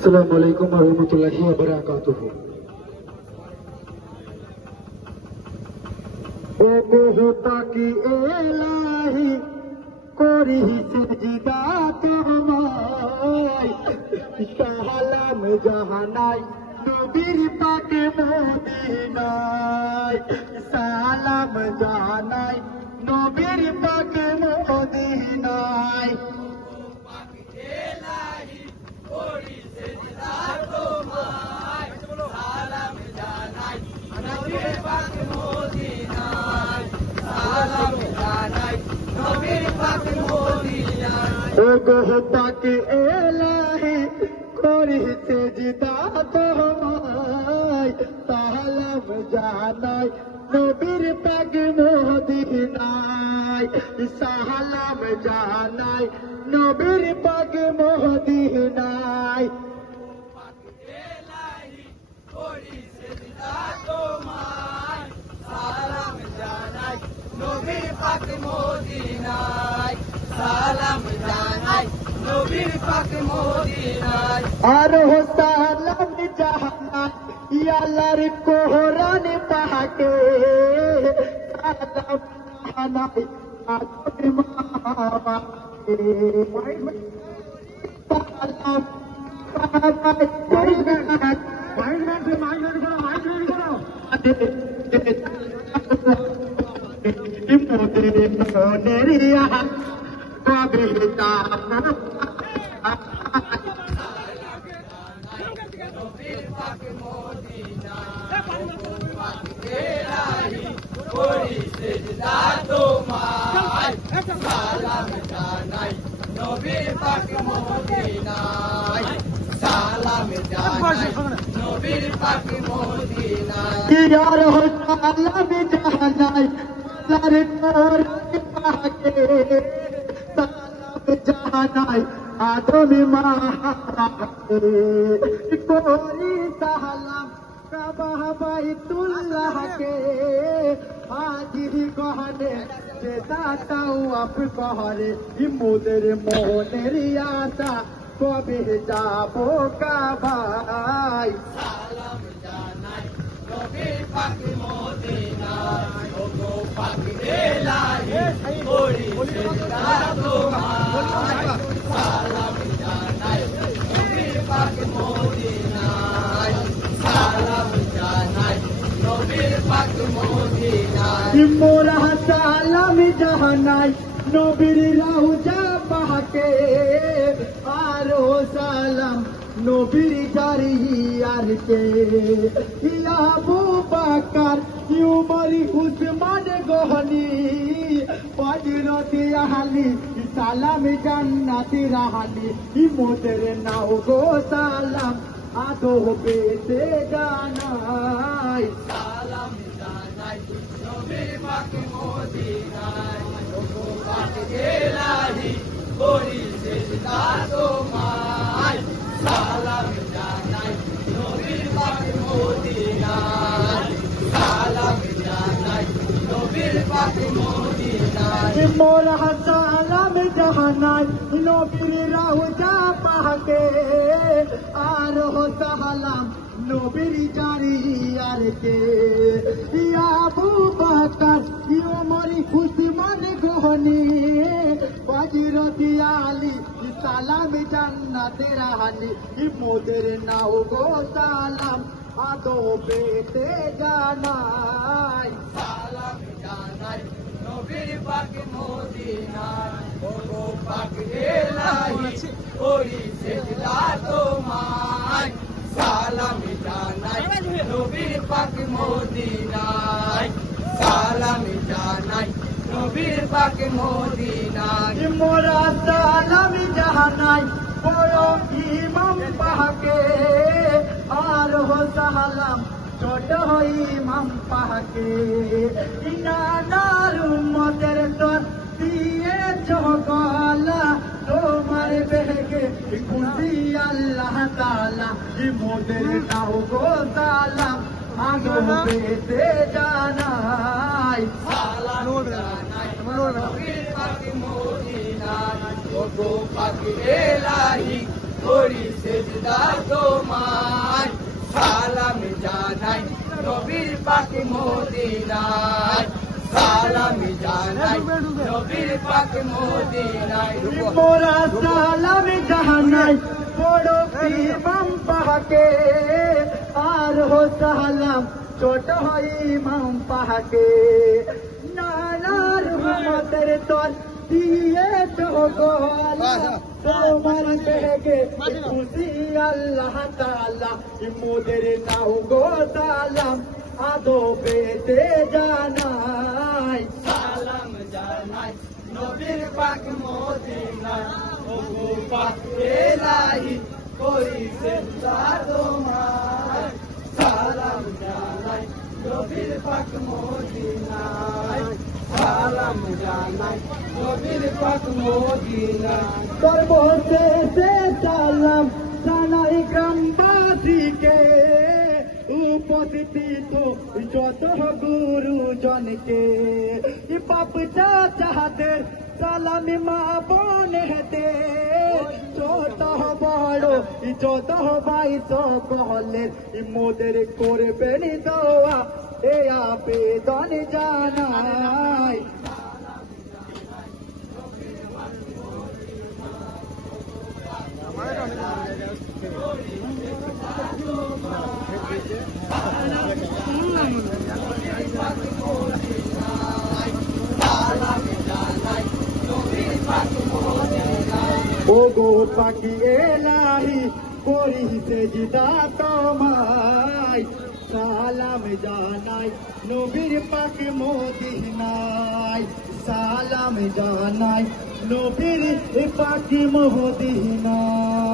আসসালামু আলাইকুম ওয়া রাহমাতুল্লাহি ওয়া বারাকাতুহু। ও বহু পাকি এলাহি করি সিজদা তোমায়, সালাম জাহানাই নবীর পাক মদিনায়, সালাম জাহানাই নবীর পাক মদিনায়। ও গো পাকে এলাহি করি সিজদা তোমায়, সালাম জানাই নবীর পাক মদিনায়, সালাম জানাই নবীর পাক মদিনায়। আর হো সালাম জাহানাই ইয়ালার কোরআন পাকে, সালাম জাহানাই আদম মাওলাকে, সালাম মনেরিয়া কবিতা यार हो सालाम जहानाई सर तोर पाके, सालाम जहानाई आदम माके, कोरी सालाम कबह बैतुल्लाह के, हाजिरी कहने से दाताऊ आप कहरे मोদের মনের আশা কবে যাবো কাবায়। সালাম জানাই নবীর পাক মদিনায়, ও গো পাক এলাহি করি সিজদা তোমায়, সালাম জানাই নবীর পাক মদিনায়, সালাম জানাই নবীর পাক মদিনায়। মোরা সালাম জাহানাই নবীর রওজা পাকে, আর ও সালাম নবীর জারিয়ারকে, ইয়া আবু বকর উমর উসমান গহনি, হযরতে আলী সালাম জান্নাতি রাহালি, মোদের নাও গো সালাম আদো বেতে জানাই। সালাম জানাই নবীর পাক মদিনায়, ও গো পাক এলাহি করি সিজদা তোমায়, সালাম জানাই নবীর পাক মদিনায়, সালাম জানাই নবীর পাক মদিনায়। মোরা সালাম জাহানাই নবীর রওজা পাকে, আর হো সালাম নবীর জারিয়ারকে, ইয়া আবু বকর উমর উসমান গহনি, হযরতে আলী সালাম জান্নাতে রাহালি, মোদের নাও গো সালাম আদো বেতে জানাই। সালাম জানাই নবীর পাক মদিনায়, ও গো পাক এলাহি করি সিজদা তোমায়, সালাম জানাই নবীর পাক মদিনায়, সালাম জানাই নবীর পাক মদিনায়। মোরা সালাম জাহানাই বড় ইমাম পাকে, আর হো সালাম ছোট ইমাম পাকে, ইনানার উম্মতের তোর দিয়ে চগলা, তোমার বেগে খুশি আল্লাহ তাআলা, মোদের নাও গো সালাম আদো বেতে জানাই। সালাম জানাই নবীর পাক মদিনায়, ও গো পাক এলাহি করি সেজদা তোমায় সালাম জানাই নবীর পাক মদিনায় সালাম জানাই নবীর পাক মদিনায় মোরা সালাম জানাই বড় ইমাম পাকে আর হো সালাম ছোট হয় ইমাম পাকে নানার হুমতের তর দিয়ে তো গোলা তোমার বেগে খুশি আল্লাহ তাআলা মোদের নাও গো সালাম আদো পেতে জানাই সালাম জানাই নবীর পাক মদিনায় ওগো পাক এলাহি করি সেজদা তোমায় সালাম জানাই নবীর পাক মদিনায় সালাম জানাই নবীর পাক মদিনায় করব সে সালাম জানাই গ্রামবাসীকে উপস্থিত যত গুরুজনকে বাপ চাচাদের সালামি মা বোন হেতে ছোট বড় যত ভাই সকলের মোদের করবেন দোয়া এ আবেদন জানাই ওগো পাখি এলাহি করি সেজদা তোমায় সালাম জানাই নবীর পাক মদিনায় সালাম জানাই নবীর পাক মদিনায়